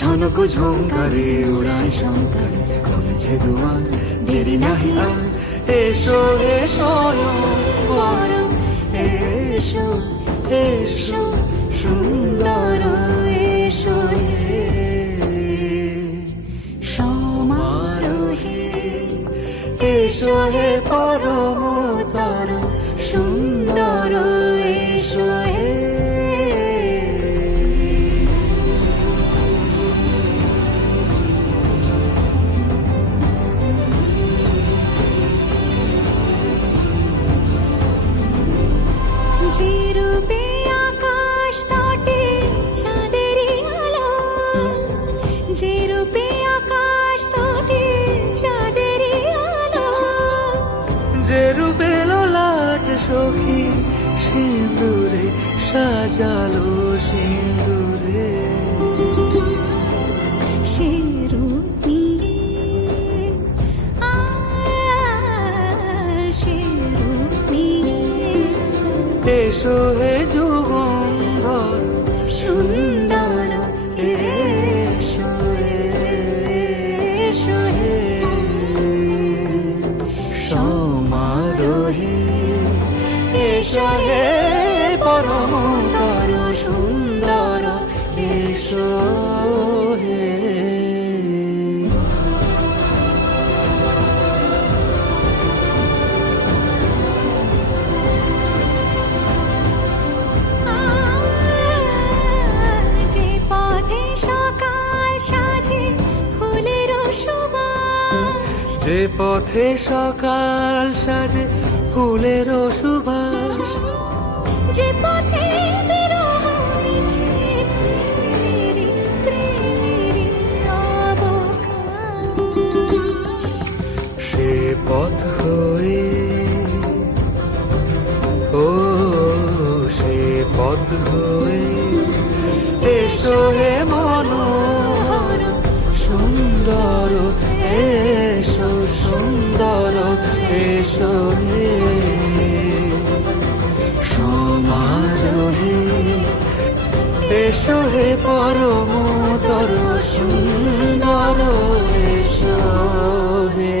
ঝনক ঝঙ্কারে উড়ায় শঙ্কারে খুলেছে দুয়ার, দেরি নাহি আর। এসো এসো পরম, এসো এসো সুন্দর, এসো হে সমারোহে। এসো হে পরমতর সুন্দর, এসো হে। যে রূপে আকাশ তটে চাঁদেরই আলো, যে রূপে আকাশ তটে চাঁদেরই আলো, যে রূপে ললাট সখী সিঁদুরে সাজালো সিঁদুরে। সে রূপ নিয়ে সে রূপ নিয়ে এসো হে যুগন্ধর সুন্দর, এসো এসো হে সমারোহে। এসো হে পরমতর সুন্দর, এসো হে। যে পথে সকাল সাজে ফুলের সুবাস, যে পথে বিরহ মিছে প্রেমেরই অবকাশ, সে পথ হয়ে ও সে পথ হয়ে এসো হে মনোহর সুন্দর, এসো সুন্দর, এসো হে সমারোহে। এসো হে পরমতর সুন্দর, এসো হে।